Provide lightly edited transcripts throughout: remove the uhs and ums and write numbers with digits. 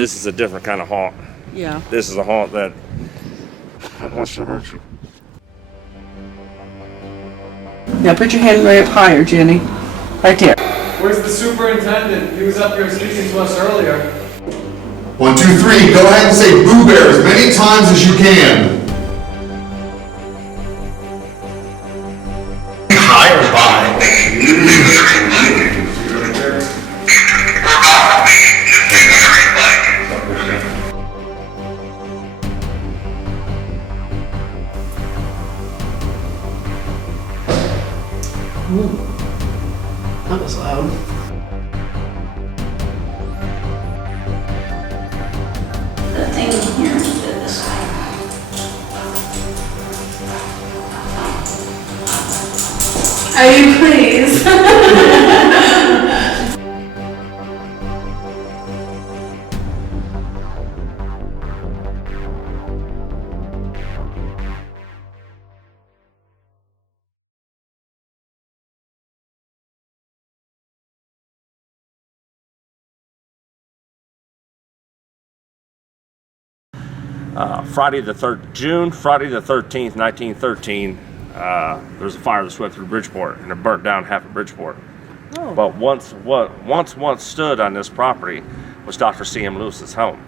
This is a different kind of haunt. Yeah. This is a haunt that wants to hurt you. Now put your hand right up higher, Jenny. Right there. Where's the superintendent? He was up here speaking to us earlier. 1, 2, 3. Go ahead and say Boo Bear as many times as you can. Higher by. That was loud. The thing here is this way. Are you please? Friday the 13th, 1913, there was a fire that swept through Bridgeport, and it burnt down half of Bridgeport. Oh. But what once stood on this property was Dr. C.M. Lewis's home.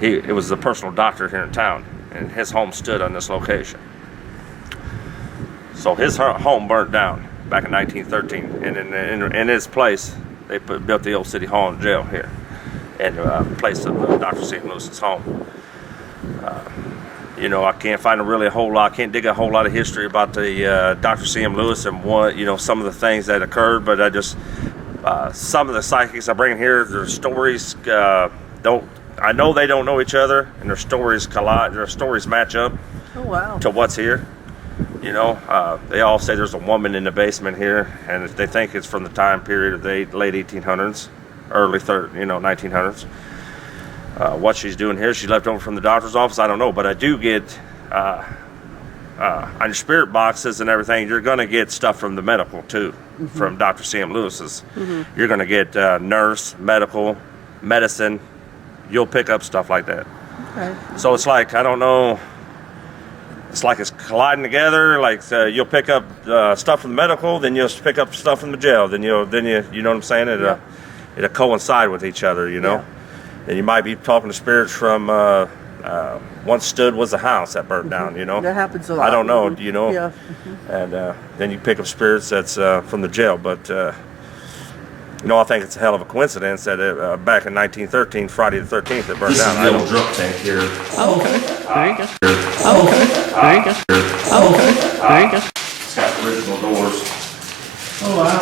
It was the personal doctor here in town, and his home stood on this location. So his home burnt down back in 1913, and in his place, they built the old city hall and jail here, in place of Dr. C.M. Lewis's home. You know, I can't find a whole lot. I can't dig a whole lot of history about the Dr. C.M. Lewis and what, you know, some of the things that occurred. But I just some of the psychics I bring in here, their stories I know they don't know each other, and their stories collide. Their stories match up to what's here. You know, they all say there's a woman in the basement here, and they think it's from the time period of the late 1800s, early 1900s. What she's doing here, she left over from the doctor's office, I don't know, but I do get on your spirit boxes and everything, you're going to get stuff from the medical too, from Dr. C.M. Lewis's. You're going to get nurse, medical, medicine. You'll pick up stuff like that. Okay. So it's like, I don't know, it's like it's colliding together. Like you'll pick up stuff from the medical, then you'll pick up stuff from the jail, then you know what I'm saying? It'll coincide with each other, you know. Yeah. And you might be talking to spirits from once stood was a house that burnt down, you know. That happens a lot. I don't know, you know. Yeah. And then you pick up spirits that's from the jail. But, you know, I think it's a hell of a coincidence that back in 1913, Friday the 13th, it burned down. This is the old drop tank here. Oh, okay. There you go. Oh, okay. There you go. Oh, okay. There you go. It's got original doors. Oh, wow.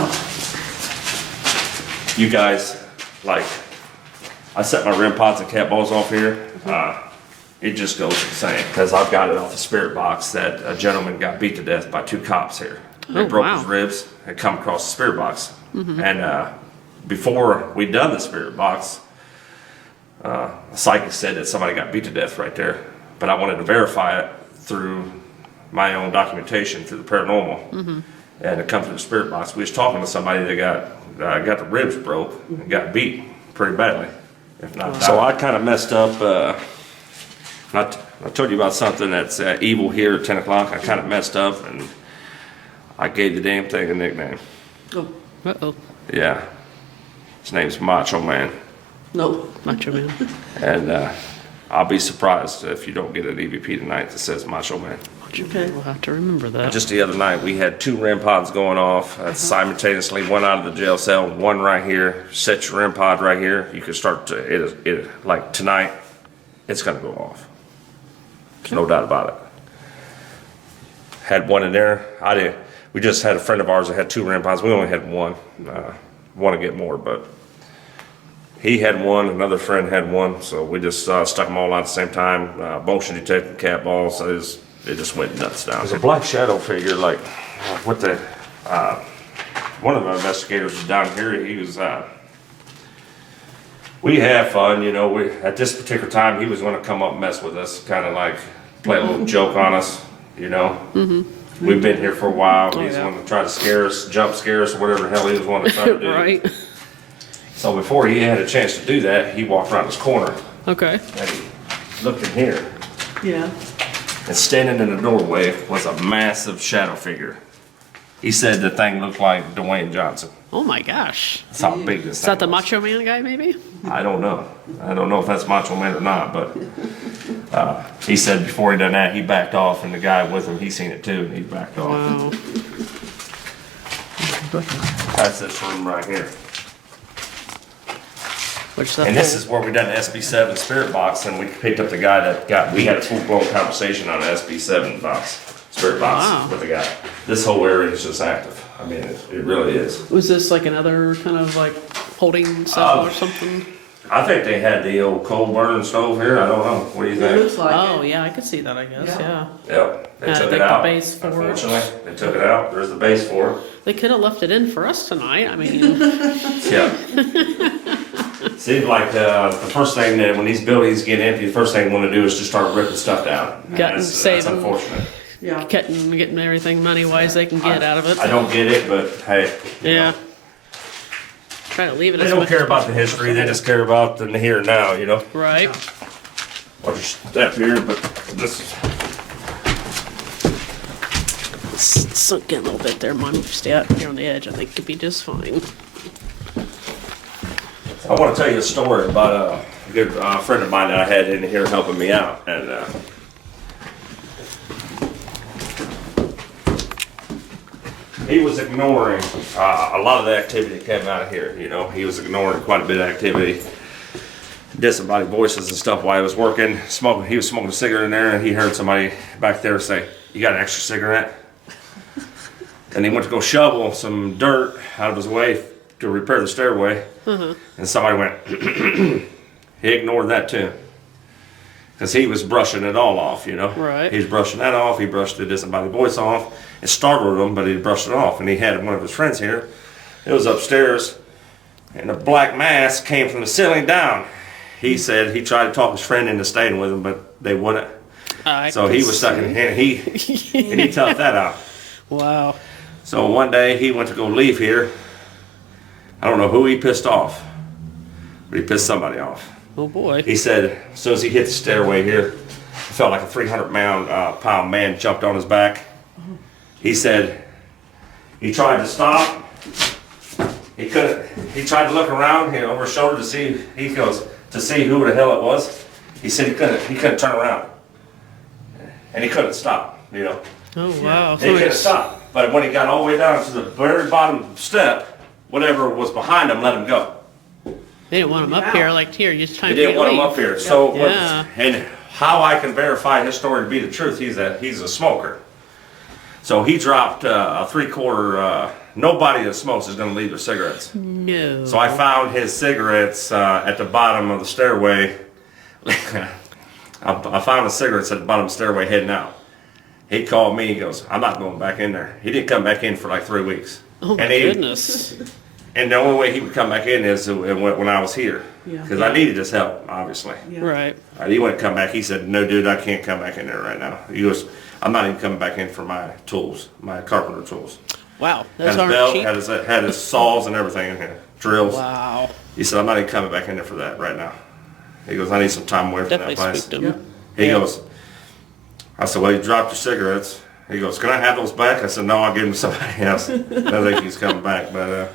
You guys, like, I set my REM pods and cat balls off here. It just goes insane because I've got it off the spirit box that a gentleman got beat to death by 2 cops here. They broke his ribs and come across the spirit box. And before we'd done the spirit box, a psychic said that somebody got beat to death right there. But I wanted to verify it through my own documentation through the paranormal. And it comes through the spirit box. We was talking to somebody that got the ribs broke and got beat pretty badly. If not, so I kind of messed up. I told you about something that's evil here at 10 o'clock. I kind of messed up, and I gave the damn thing a nickname. Oh. Uh-oh. Yeah. His name's Macho Man. No. Macho Man. And I'll be surprised if you don't get an EVP tonight that says Macho Man. Okay. We'll have to remember that. Just the other night, we had 2 REM pods going off simultaneously, one out of the jail cell, one right here. Set your REM pod right here. You can start to, like tonight, it's going to go off. There's no doubt about it. Had one in there. We just had a friend of ours that had 2 REM pods. We only had one. Want to get more, but he had one. Another friend had one. So we just stuck them all out at the same time. Motion detecting cat balls. So it just went nuts down. There's a black shadow figure, like what the one of the investigators was down here. He was we have fun, you know. At this particular time, he was going to come up and mess with us, kind of like play a little joke on us, you know. We've been here for a while. He's wanting to try to scare us, jump scare us, or whatever the hell he was wanting to try to do. Right. So before he had a chance to do that, he walked around this corner Okay. and he looked in here. Yeah. And standing in the doorway was a massive shadow figure. He said the thing looked like Dwayne Johnson. Oh my gosh. That's how big this Is thing that the was. Macho Man guy, maybe? I don't know. I don't know if that's Macho Man or not, but he said before he done that, he backed off, and the guy with him, he seen it too, and he backed off. Wow. That's this room right here. Which that And this whole- is where we done the SB7 spirit box, and we picked up the guy we had a full-blown conversation on the SB7 box, spirit box Wow. with the guy. This whole area is just active. I mean, it really is. Was this like another kind of like holding cell or something? I think they had the old coal burning stove here. I don't know. What do you It think? looks like Oh it. yeah, I could see that. I guess yeah. Yep, they Yeah, I took think it the out. base for it. Unfortunately, they took it out. There's the base for it. They could have left it in for us tonight. I mean, Yeah. Seems like the first thing that when these buildings get empty, the first thing they want to do is just start ripping stuff down. And Gutting, that's saving. unfortunate. Yeah. getting everything money wise they can get out of it. I don't get it, but hey. you Yeah. know, Try to leave it They as don't much care as about the history. They just care about the here and now. You know. right. Watch your step here, but this is. It's sunk in a little bit there. Mom, stay out here on the edge. I think it'd be just fine. I want to tell you a story about a good friend of mine that I had in here helping me out, and he was ignoring a lot of the activity that came out of here. You know, he was ignoring quite a bit of activity, disembodied voices and stuff while he was working. Smoking, he was smoking a cigarette in there, and he heard somebody back there say, "You got an extra cigarette?" And he went to go shovel some dirt out of his way to repair the stairway, and somebody went. He ignored that too, because he was brushing it all off. You know, Right. He was brushing that off. He brushed the disembodied voice off. It startled him, but he brushed it off. And he had one of his friends here. It was upstairs, and a black mass came from the ceiling down. He said he tried to talk his friend into staying with him, but they wouldn't. So he was stuck in here. And he toughed that out. Wow. So one day he went to go leave here. I don't know who he pissed off, but he pissed somebody off. Oh boy. He said as soon as he hit the stairway here, it felt like a 300-pound man jumped on his back. He said he tried to stop. He couldn't. He tried to look around over his shoulder to see. He goes to see who the hell it was. He said he couldn't. He couldn't turn around, and he couldn't stop. You know. Oh wow. He couldn't stop. But when he got all the way down to the very bottom step, whatever was behind him let him go. They didn't want him up here. Like here, you just trying He to didn't want him up here. So, Yeah. and how I can verify his story to be the truth, he's a smoker. So he dropped a 3/4. Nobody that smokes is going to leave their cigarettes. No. So I found his cigarettes at the bottom of the stairway. I found his cigarettes at the bottom of the stairway heading out. He called me. He goes, "I'm not going back in there." He didn't come back in for like 3 weeks. Oh my and goodness. And the only way he would come back in is when I was here, Yeah. because I needed his help, obviously. Yeah. Right. He wouldn't come back. He said, "No, dude, I can't come back in there right now." He goes, "I'm not even coming back in for my tools, my carpenter tools." Wow. Had Those his aren't belt, cheap. had his saws and everything in here, drills. Wow. He said, "I'm not even coming back in there for that right now." He goes, "I need some time away from Definitely that place." spooked him. He goes, I said, "Well, you dropped your cigarettes." He goes, "Can I have those back?" I said, "No, I'll give them to somebody else." I think he's coming back, but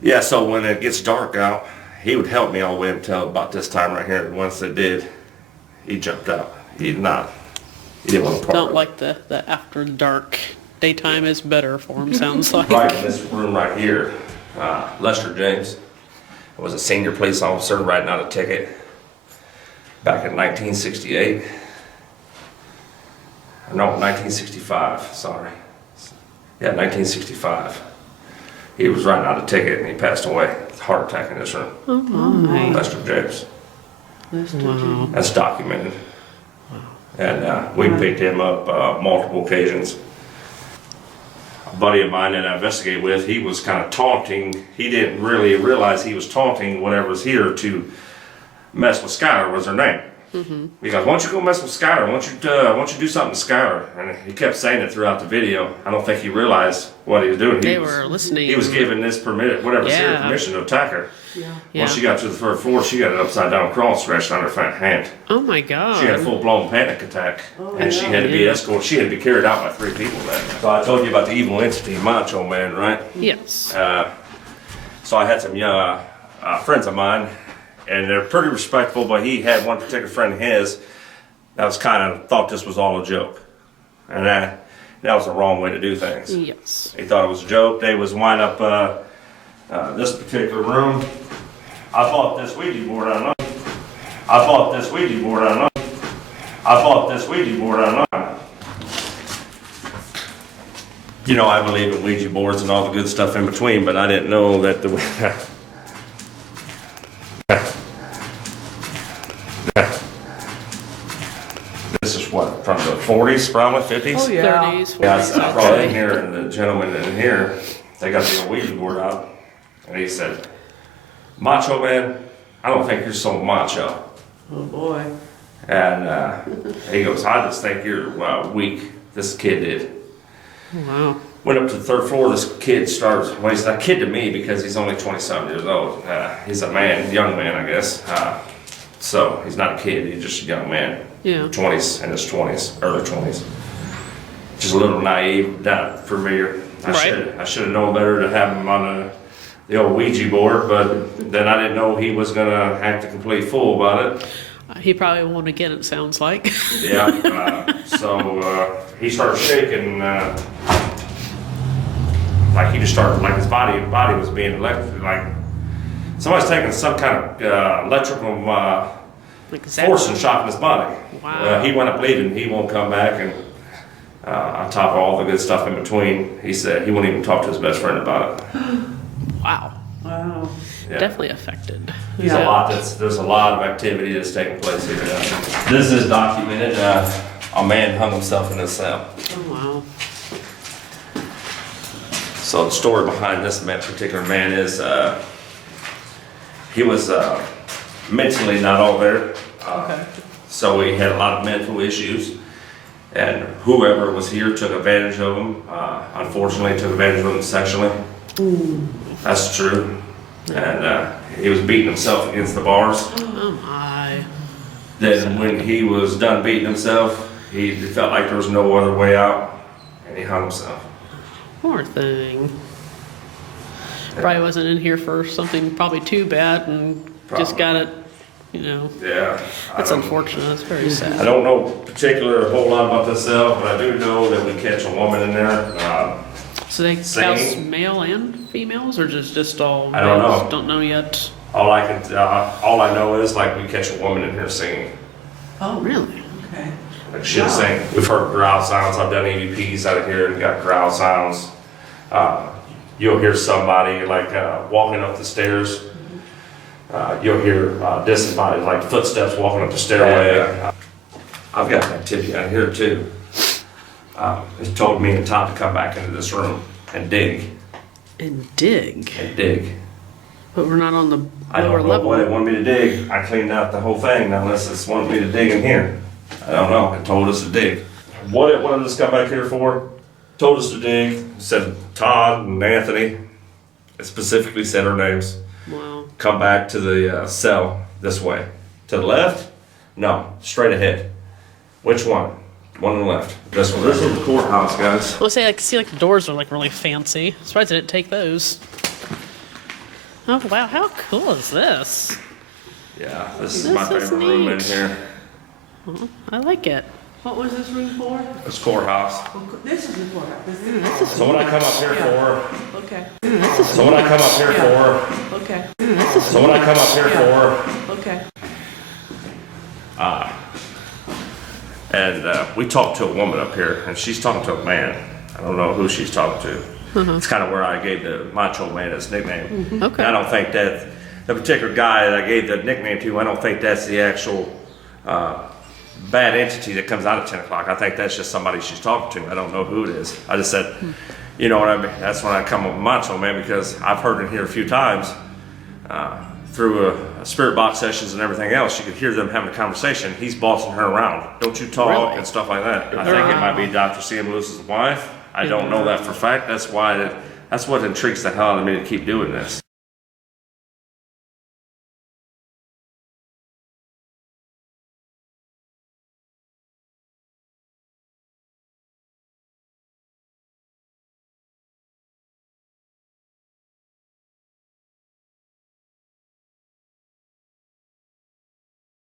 yeah. So when it gets dark out, he would help me all the way until about this time right here. And once it did, he jumped out. He didn't want to part Don't with it. like the after dark. Daytime is better for him. Sounds like. Right in this room right here, Lester James was a senior police officer writing out a ticket back in 1968. No, 1965, sorry. Yeah, 1965. He was writing out a ticket and he passed away. Heart attack in this room. Oh my. Lester James. Wow. That's documented. And we picked him up multiple occasions. A buddy of mine that I investigated with, he was kind of taunting. He didn't really realize he was taunting whatever was here to mess with Skylar was her name. He goes, "Why don't you go mess with Skylar? Why don't you do something to Skylar?" And he kept saying it throughout the video. I don't think he realized what he was doing. They were listening. He was giving this permission to attack her. Yeah. When she got to the third floor, she got an upside down crawl scratched on her hand. Oh my God. She had a full blown panic attack, and she had to be escorted. She had to be carried out by 3 people. Then. So I told you about the evil entity, Macho Man, right? Yes. So I had some friends of mine, and they're pretty respectful. But he had one particular friend of his that was kind of thought this was all a joke, and that was the wrong way to do things. Yes. He thought it was a joke. They was wind up this particular room. I bought this Ouija board online. I bought this Ouija board online. You know, I believe in Ouija boards and all the good stuff in between, but I didn't know that this is what, from the 40s, probably 50s? Oh, yeah. 30s, 40s. Yeah, I brought in here, and the gentleman in here, they got the Ouija board out, and he said, "Macho Man, I don't think you're so macho." Oh boy. And he goes, "I just think you're weak." This kid did. Wow. Went up to the third floor. This kid starts. Well, he's a kid to me because he's only 27 years old. He's a man, young man, I guess. So he's not a kid. He's just a young man. Yeah. 20s, in his 20s, early 20s. Just a little naive, not familiar. I should have known better to have him on the old Ouija board, but then I didn't know he was gonna act a complete fool about it. He probably won't again, it sounds like. Yeah. So he started shaking, like he just started, like his body was being electric, like somebody's taking some kind of electrical Like force and shocking his body. Wow. He went up bleeding. He won't come back, and on top of all the good stuff in between, he said he won't even talk to his best friend about it. Wow. Wow. Yeah. Definitely affected. There's a lot of activity that's taking place here. This is documented. A man hung himself in his cell. Oh, wow. So the story behind this particular man is he was mentally not all there. Okay. So he had a lot of mental issues, and whoever was here took advantage of him. Unfortunately, took advantage of him sexually. Ooh. That's true. And he was beating himself against the bars. Oh my. Then when he was done beating himself, he felt like there was no other way out, and he hung himself. Poor thing. Probably wasn't in here for something probably too bad and just got it, you know. Yeah. That's unfortunate. That's very I sad. don't know a whole lot about this cell, but I do know that we catch a woman in there. So they house Singing. male and females, or just all? I don't males? know. Don't know yet. All I know is like we catch a woman in here singing. Oh, Really? okay. Like she'll sing. We've heard growl sounds. I've done EVPs out of here and got growl sounds. You'll hear somebody like walking up the stairs. You'll hear distant bodies like footsteps walking up the stairway. I've got activity out here too. It told me and Tom to come back into this room and dig. And dig. But we're not on the I lower don't know level. what it wanted me to dig. I cleaned out the whole thing, now unless it's wanted me to dig in here. I don't know, it told us to dig. What it wanted us to come back here for, told us to dig, said Todd and Anthony, it specifically said our names. Wow. Come back to the cell this way. To the left? No, straight ahead. Which one? One on the left. This one. This is the courthouse, guys. Well, see, the doors are like really fancy. Surprised I didn't take those. Oh wow, how cool is this? Yeah, this is This my is favorite room in neat. here. Oh, I like it. What was this room for? This courthouse. This is the courthouse. This is So what I come up here for, okay. so what I come up here for, Okay. so what I come up here for, Okay. and we talked to a woman up here, and she's talking to a man. I don't know who she's talking to. It's kind of where I gave the Macho Man his nickname. Okay. And I don't think that the particular guy that I gave the nickname to, I don't think that's the actual bad entity that comes out at 10 o'clock. I think that's just somebody she's talking to. I don't know who it is. I just said, you know what I mean? That's when I come up with Macho Man, because I've heard it here a few times through spirit box sessions and everything else, you could hear them having a conversation. He's bossing her around. Don't you talk Really? and stuff like that. I think it might be Dr. C.M. Lewis's wife. I don't know that for a fact. That's what intrigues the hell out of me to keep doing this.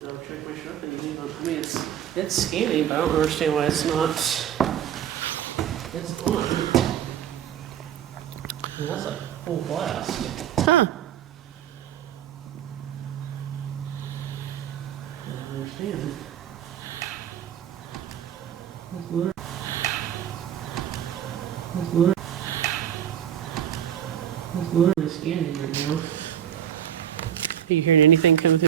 I'll check my sharp and you on. I mean, it's scanning, but I don't understand why it's not. It's on. And that's a full blast. Huh. I don't understand. It's literally scanning right now. Are you hearing anything come through?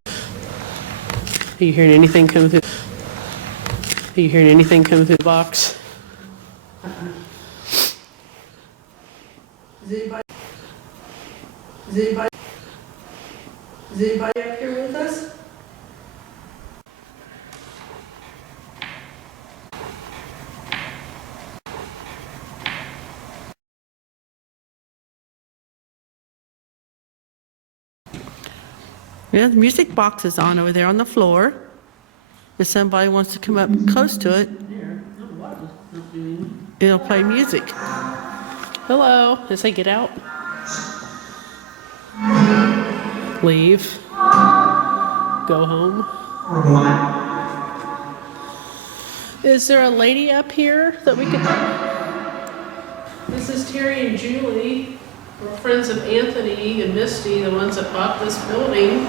Are you hearing anything come through? Are you hearing anything come through the box? Is anybody up here with us? Yeah, the music box is on over there on the floor. If somebody wants to come up close to it, it'll play music. Hello. They say get out. Leave. Go home. Is there a lady up here that we could... This is Terry and Julie. We're friends of Anthony and Misty, the ones that bought this building.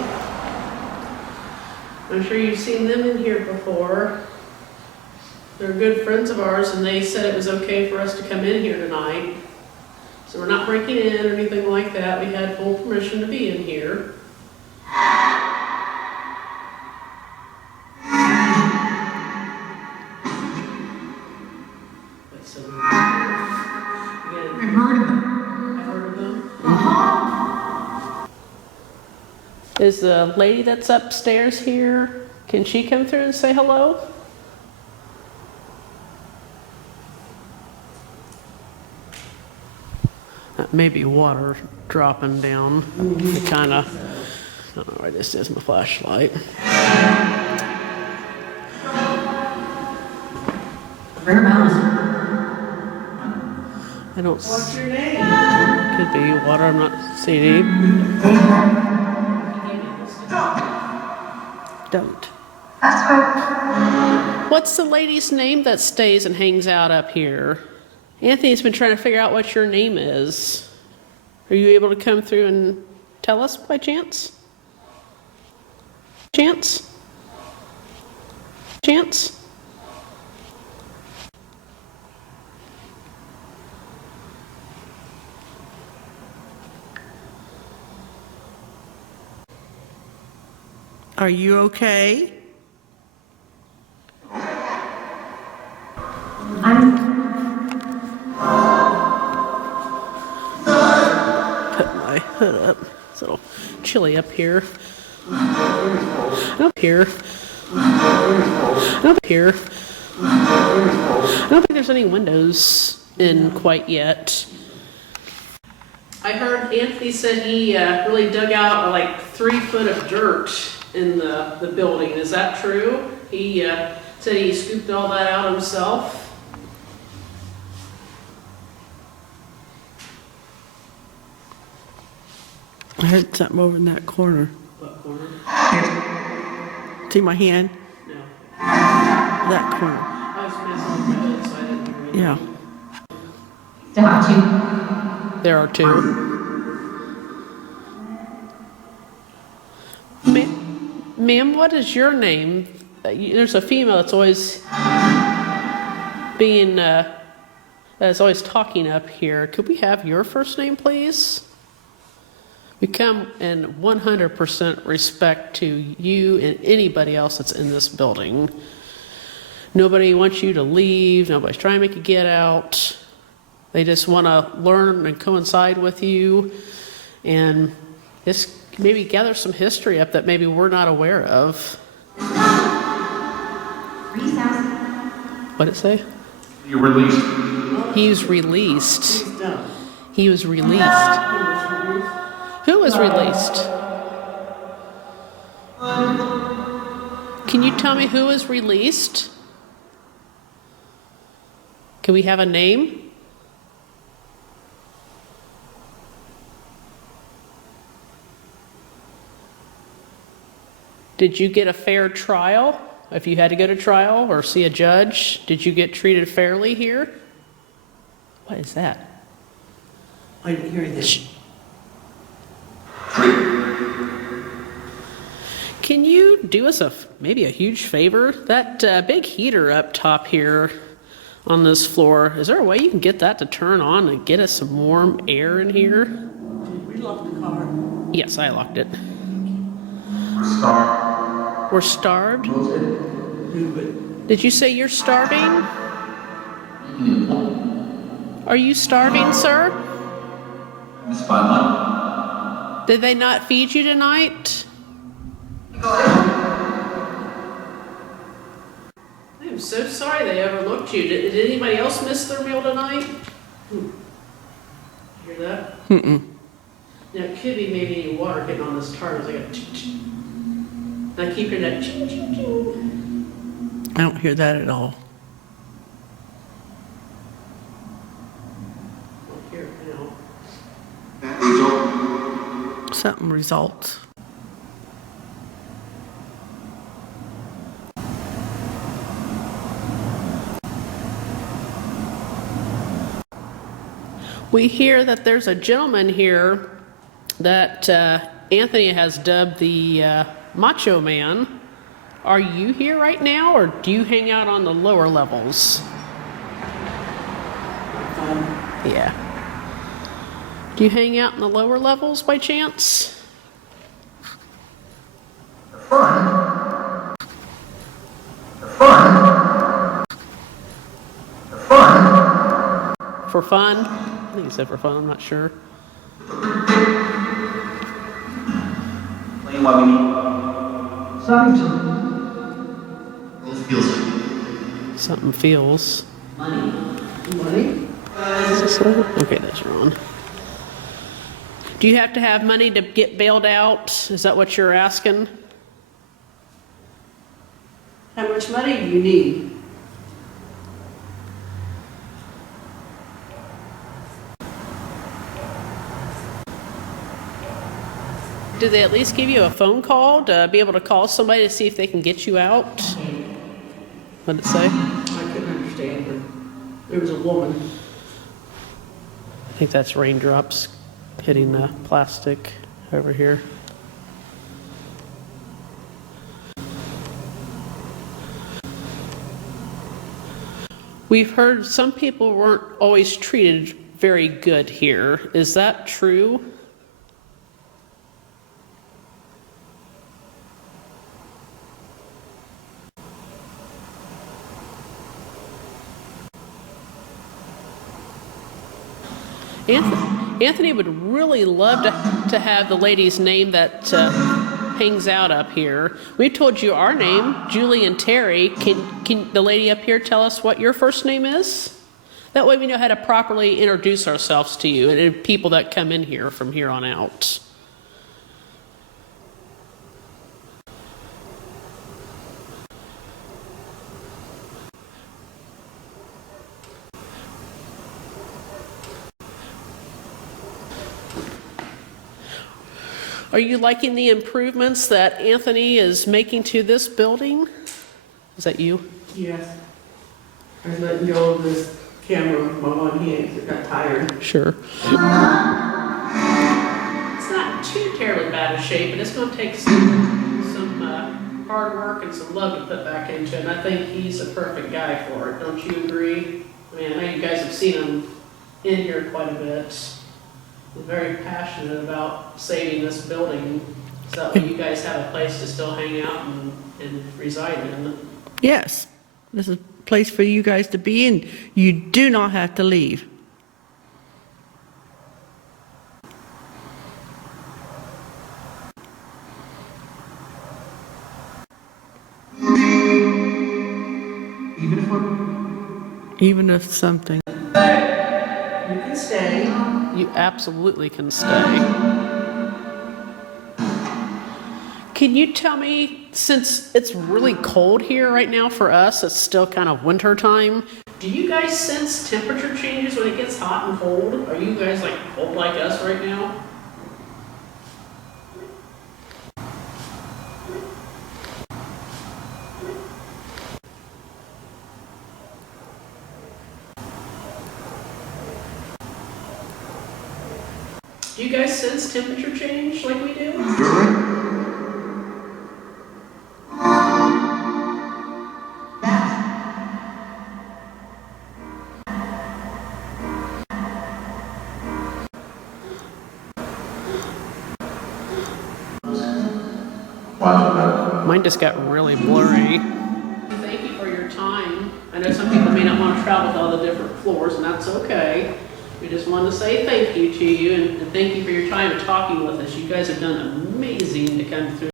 I'm sure you've seen them in here before. They're good friends of ours, and they said it was okay for us to come in here tonight. So we're not breaking in or anything like that. We had full permission to be in here. But so, again, I've heard of them. Is the lady that's upstairs here, can she come through and say hello? That may be water dropping down. It kind of, I don't know where this is, my flashlight. I don't. What's your name? Could be water. I'm not seeing any. Don't. What's the lady's name that stays and hangs out up here? Anthony's been trying to figure out what your name is. Are you able to come through and tell us by chance? Chance? Chance? Are you okay? Put my hood up. It's a little chilly up here. Up here. Up here. I don't think there's any windows in quite yet. I heard Anthony said he really dug out like 3 foot of dirt in the building. Is that true? He said he scooped all that out himself. I heard something over in that corner. What corner? See my hand? No. That corner. I was messing with my hood, so I didn't hear anything. Yeah. There are 2. Ma'am, what is your name? There's a female that's always that's always talking up here. Could we have your first name, please? We come in 100% respect to you and anybody else that's in this building. Nobody wants you to leave. Nobody's trying to make you get out. They just want to learn and coincide with you. And just maybe gather some history up that maybe we're not aware of. 3,000. What'd it say? You're released. He's released. He's done. He was released. He was released. Who was released? Can you tell me who was released? Can we have a name? Did you get a fair trial? If you had to go to trial or see a judge, did you get treated fairly here? What is that? I didn't hear this. Can you do us maybe a huge favor? That big heater up top here on this floor, is there a way you can get that to turn on and get us some warm air in here? Did we lock the car? Yes, I locked it. Start. We're starved? Move it. Did you say you're starving? Are you starving, sir? Miss Pine Lawn. Did they not feed you tonight? I'm so sorry they overlooked you. Did anybody else miss their meal tonight? Hear that? Mm-mm. Now, it could be maybe any water getting on this tire. It's like a ching-ching. And I keep hearing that ching-ching-ching. I don't hear that at all. Well, here, now. Something results. We hear that there's a gentleman here that Anthony has dubbed the Macho Man. Are you here right now, or do you hang out on the lower levels? Yeah. Do you hang out in the lower levels by chance? For fun? I think he said for fun, I'm not sure. Something feels. Money? Is this one? Okay, that's wrong. Do you have to have money to get bailed out? Is that what you're asking? How much money do you need? Did they at least give you a phone call to be able to call somebody to see if they can get you out? What did it say? I couldn't understand her. There was a woman. I think that's raindrops hitting the plastic over here. We've heard some people weren't always treated very good here. Is that true? Anthony would really love to have the lady's name that hangs out up here. We told you our name, Julie and Terry. Can the lady up here tell us what your first name is? That way we know how to properly introduce ourselves to you and people that come in here from here on out. Are you liking the improvements that Anthony is making to this building? Is that you? Yes. I was letting go of this camera with my one hand because it got tired. Sure. It's not too terribly bad a shape, but it's going to take some hard work and some love to put back into it. And I think he's the perfect guy for it. Don't you agree? I mean, I know you guys have seen him in here quite a bit. He's very passionate about saving this building so that you guys have a place to still hang out and reside in. Yes, this is a place for you guys to be in. You do not have to leave. Even if something. You can stay. You absolutely can stay. Can you tell me, since it's really cold here right now for us, it's still kind of winter time, do you guys sense temperature changes when it gets hot and cold? Are you guys like cold like us right now? Do you guys sense temperature change like we do? Mine just got really blurry. Thank you for your time. I know some people may not want to travel to all the different floors, and that's okay. We just wanted to say thank you to you, and thank you for your time talking with us. You guys have done amazing to come through.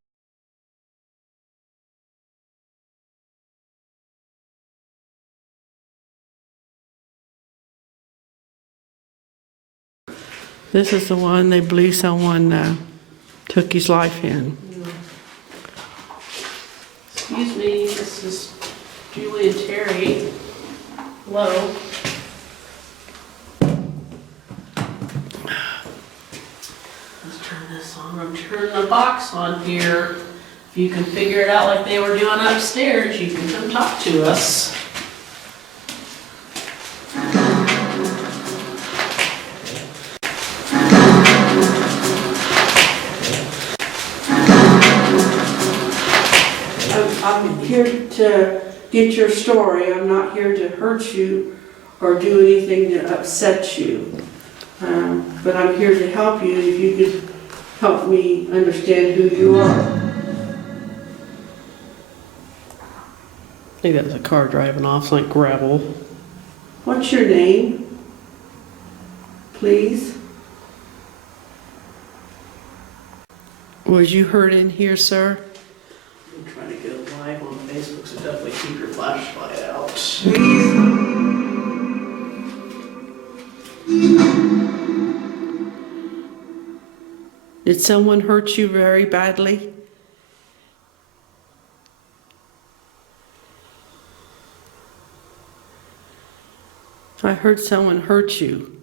This is the one they believe someone took his life in. Excuse me, this is Julie and Terry. Hello. Let's turn this on. I'm turning the box on here. If you can figure it out like they were doing upstairs, you can come talk to us. I'm here to get your story. I'm not here to hurt you or do anything to upset you. But I'm here to help you if you could help me understand who you are. I think that was a car driving off, it's like gravel. What's your name, please? Was you hurt in here, sir? I'm trying to go live on Facebook, so definitely keep your flashlight out. Did someone hurt you very badly? I heard someone hurt you.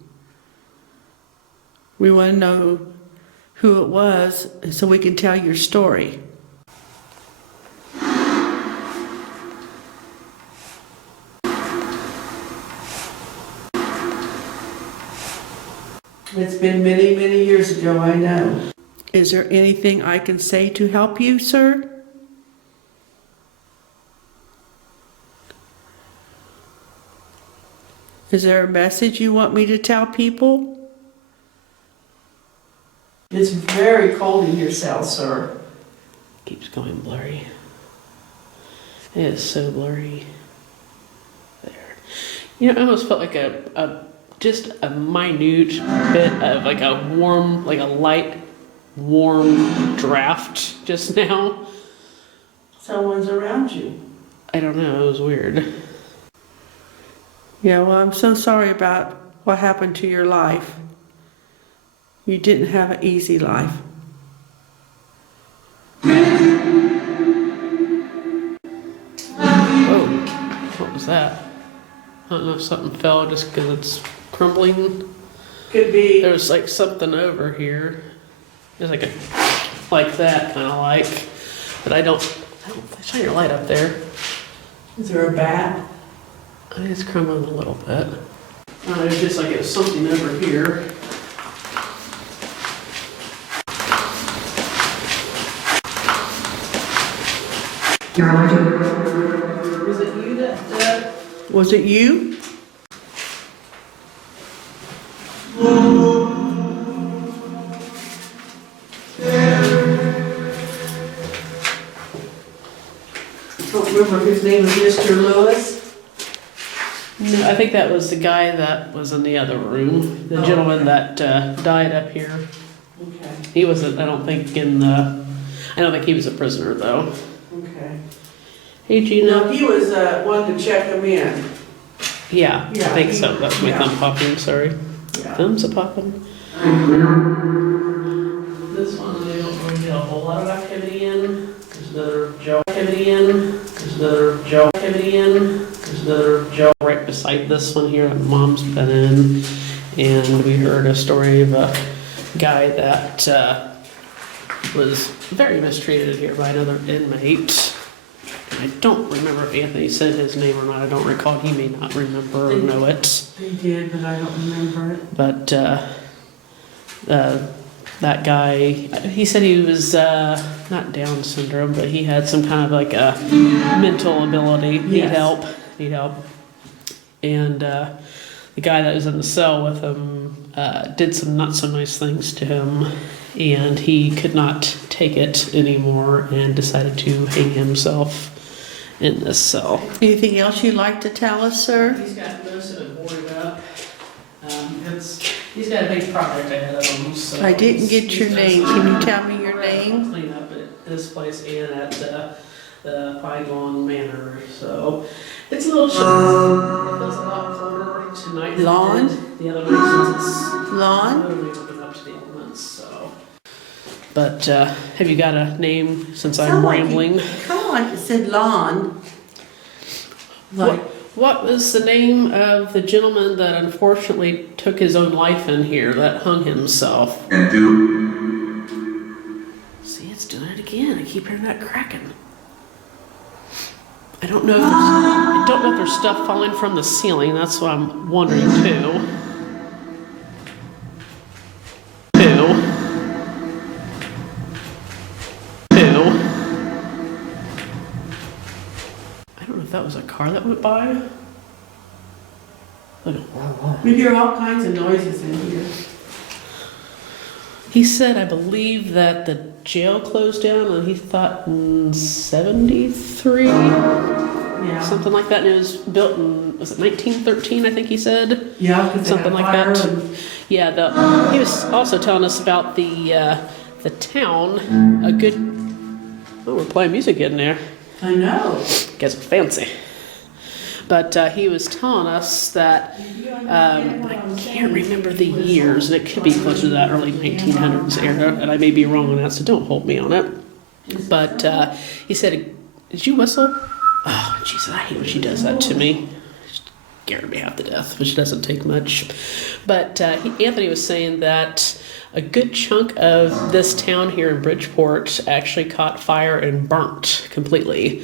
We want to know who it was so we can tell your story. It's been many, many years ago, I know. Is there anything I can say to help you, sir? Is there a message you want me to tell people? It's very cold in your cell, sir. Keeps going blurry. It is so blurry. There. You know, I almost felt like just a minute bit of like a warm, like a light, warm draft just now. Someone's around you. I don't know, it was weird. Yeah, well, I'm so sorry about what happened to your life. You didn't have an easy life. Whoa, what was that? I don't know if something fell just because it's crumbling. Could be. There's like something over here. There's like like that, kind of like. But I don't, shine your light up there. Is there a bat? I think it's crumbling a little bit. Oh, it's just like it was something over here. Was it you that, Was it you? I don't remember if his name was Mr. Lewis. No, I think that was the guy that was in the other room. The gentleman that died up here. Okay, He wasn't, I don't think I don't think he was a prisoner though. okay. Hey Gina. No, he was one to check him in. Yeah, I Yeah, think so. That's my yeah. thumb popping, sorry. Yeah. Thumbs a popping. This one, they don't really get a whole lot of activity in. There's another jail activity in. There's another jail activity in. There's another jail right beside this one here that Mom's been in. And we heard a story of a guy that was very mistreated here by another inmate. I don't remember if Anthony said his name or not. I don't recall. He may not remember or know it. They did, but I don't remember it. But that guy, he said he was not Down syndrome, but he had some kind of like a mental ability. Need help. And the guy that was in the cell with him did some not so nice things to him, and he could not take it anymore and decided to hang himself in this cell. Anything else you'd like to tell us, sir? He's got most of it boarded up. He's got a big project ahead of him. So I didn't get your name. Can you tell me your name? Clean up at this place and at the Pine Lawn Manor. So it's a little chilly. It feels a lot colder tonight. than Lawn? it did the other night since it's Lawn? literally opened up to the elements. So, but have you got a name since I'm rambling? Kind of like it said lawn. What was the name of the gentleman that unfortunately took his own life in here, that hung himself? See, it's doing it again. I keep hearing that cracking. I don't know if there's stuff falling from the ceiling. That's what I'm wondering too. I don't know if that was a car that went by. We hear all kinds of noises in here. He said, I believe that the jail closed down, and he thought in 73, something like that. And it was built in, was it 1913? I think he said. Yeah, 'cause they Something had like fire that. and- Yeah, he was also telling us about the town. A good. Oh, we're playing music in there. I know. Guys are fancy. But he was telling us that, I can't remember the years, and it could be closer to that early 1900s era, and I may be wrong on that, so don't hold me on it. But he said, did you whistle? Oh, Jesus, I hate when she does that to me. She scared me half to death, which doesn't take much. But Anthony was saying that a good chunk of this town here in Bridgeport actually caught fire and burnt completely.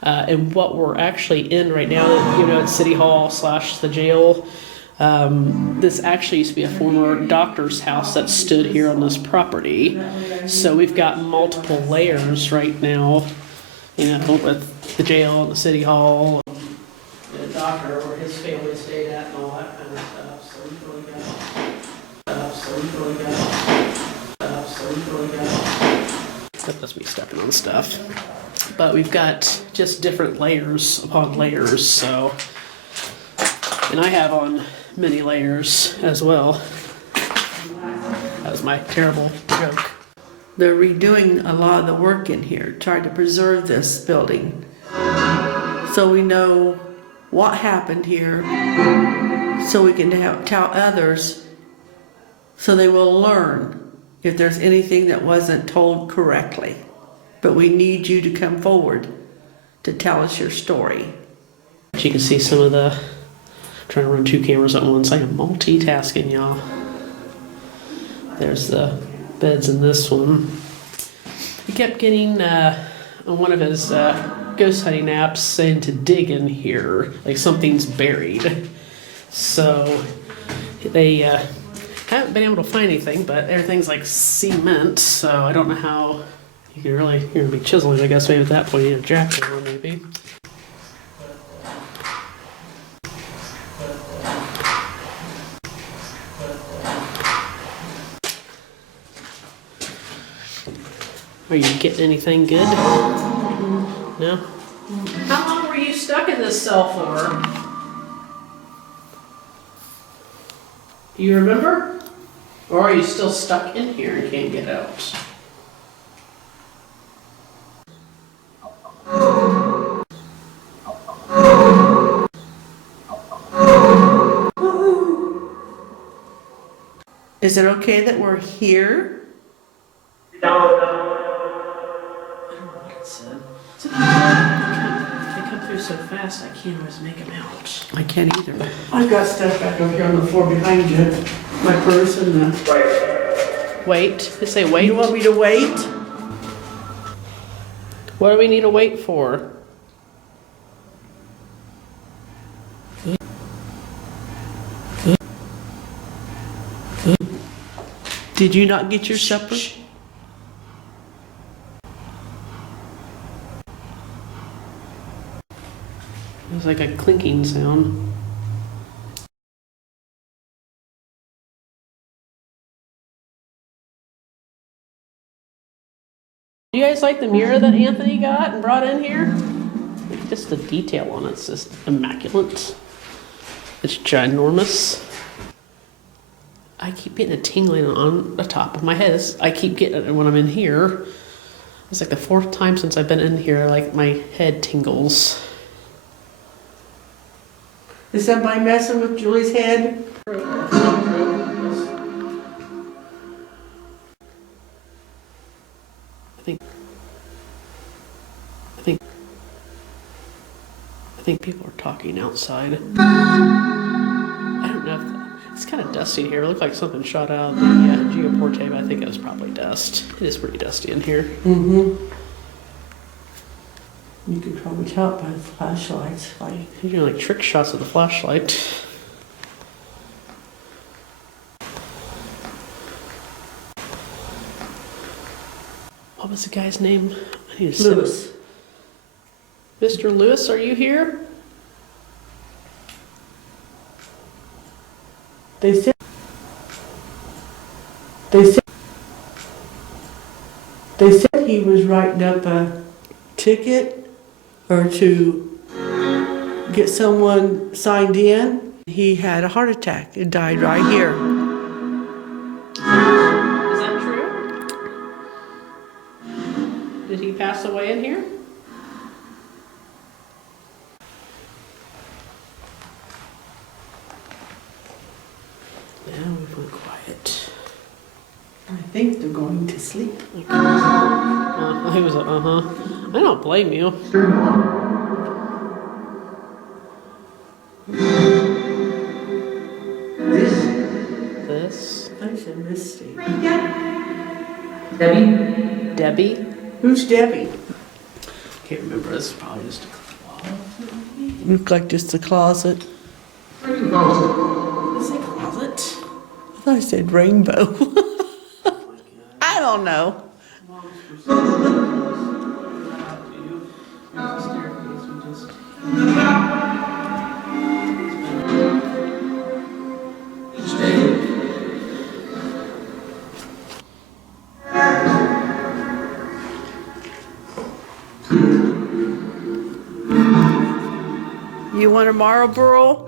And what we're actually in right now, at City Hall / the jail, this actually used to be a former doctor's house that stood here on this property. So we've got multiple layers right now, with the jail and the City Hall, and the doctor where his family stayed at and all that kind of stuff. So we've really got That's me stepping on stuff. But we've got just different layers upon layers, so. And I have on many layers as well. That was my terrible joke. They're redoing a lot of the work in here, trying to preserve this building. So we know what happened here, so we can tell others, so they will learn if there's anything that wasn't told correctly. But we need you to come forward to tell us your story. You can see some of the, I'm trying to run 2 cameras at once. I am multitasking, y'all. There's the beds in this one. He kept getting, on one of his ghost hunting naps, saying to dig in here, like something's buried. So they haven't been able to find anything, but everything's like cement, so I don't know how you can really, you're gonna be chiseling, I guess, maybe at that point you need a jacket on, maybe. Are you getting anything good? No? How long were you stuck in this cell for? You remember? Or are you still stuck in here and can't get out? Is it okay that we're here? I don't know what it said. They come through so fast, I can't always make them out. I can't either. I've got stuff back over here on the floor behind you. My purse and the... Wait. They say wait. You want me to wait? What do we need to wait for? Did you not get your supper? It was like a clinking sound. Do you guys like the mirror that Anthony got and brought in here? Just the detail on it's just immaculate. It's ginormous. I keep getting a tingling on the top of my head. I keep getting it when I'm in here. It's like the 4th time since I've been in here, like my head tingles. Is somebody messing with Julie's head? I think people are talking outside. I don't know if it's kind of dusty here. It looked like something shot out of the Geoporte, but I think it was probably dust. It is pretty dusty in here. Mm-hmm. You could probably tell it by the flashlights. You're doing like trick shots with the flashlight. What was the guy's name? I need to send Lewis. Mr. Lewis, are you here? They said he was writing up a ticket or to get someone signed in. He had a heart attack and died right here. Is that true? Did he pass away in here? Yeah, we went quiet. I think they're going to sleep. He was I don't blame you. This. I said Misty. Debbie? Who's Debbie? Can't remember. This is probably just a closet. Looked like just a closet. Is it a closet? I thought I said rainbow. I don't know. You want a Marlboro?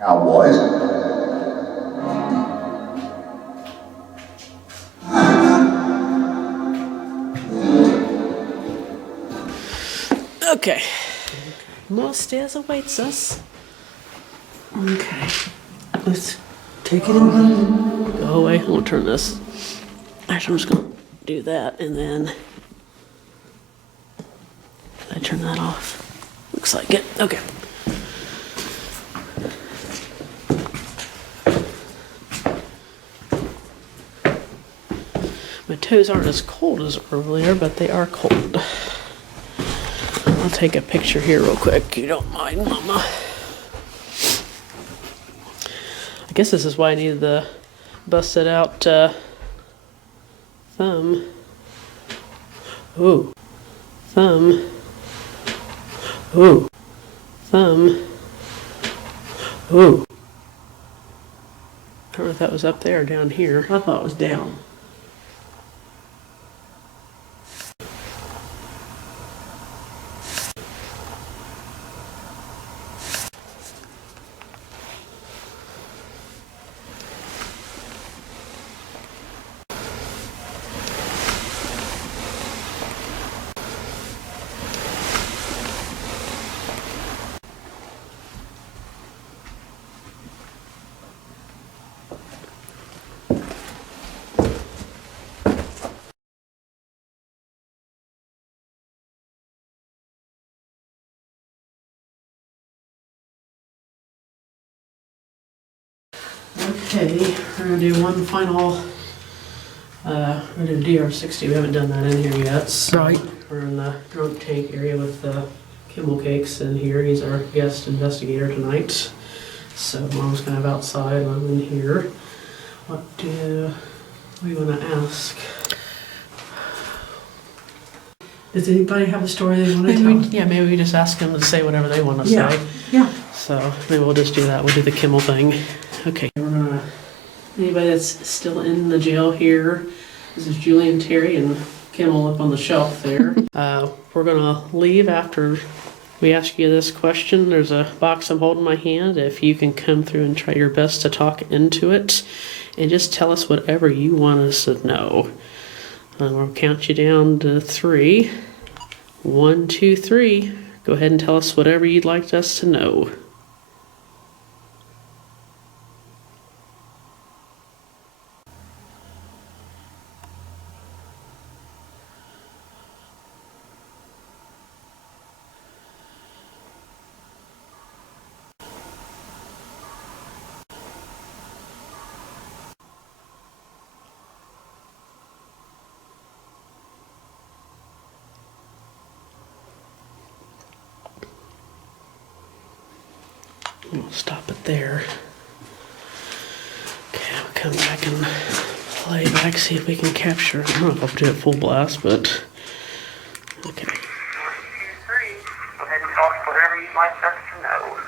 Cowboys. Okay. More stairs awaits us. Okay. Let's take it in. Go away. I'm gonna turn this. Actually, I'm just gonna do that and then I turn that off. Looks like it. Okay. My toes aren't as cold as earlier, but they are cold. I'll take a picture here real quick. You don't mind, Mama. I guess this is why I needed the busted out thumb. Ooh. Thumb. Ooh. Thumb. Ooh. I don't know if that was up there or down here. I thought it was down. Okay, we're gonna do one final, we're gonna do DR60, we haven't done that in here yet. So Right. we're in the drunk tank area with Kimball Cakes in here, he's our guest investigator tonight. So Mom's kind of outside, and I'm in here. What do we wanna ask? Does anybody have a story they want to Maybe, tell? yeah, maybe we just ask them to say whatever they wanna Yeah. say. Yeah. So maybe we'll just do that. We'll do the Kimmel thing. Okay. We're gonna. Anybody that's still in the jail here. This is Julie and Terry and Kimmel up on the shelf there. We're gonna leave after we ask you this question. There's a box I'm holding in my hand. If you can come through and try your best to talk into it, and just tell us whatever you want us to know. We'll count you down to 3. 1, 2, 3. Go ahead and tell us whatever you'd like us to know. We'll stop it there. Okay, I'll come back and play back, see if we can capture it. I don't know if I'll do it full blast, but okay. 1, 2, 3. Go ahead and tell us whatever you'd like us to know.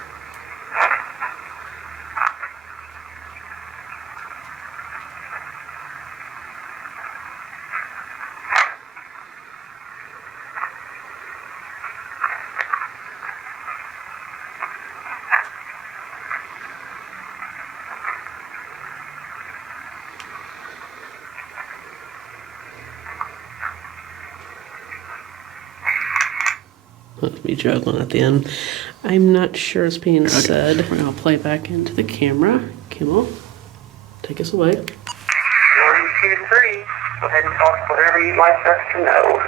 Let me juggling at the end. I'm not sure it's being said. We're gonna play back into the camera. Kimmel, take us away. 1, 2, 3. Go ahead and tell us whatever you'd like us to know.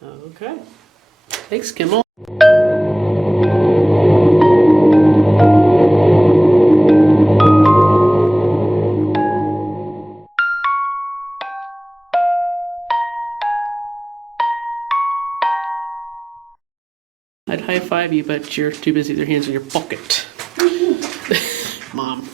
Okay. Thanks, Kimmel. I'd high five you, but you're too busy with your hands in your pocket. Mom.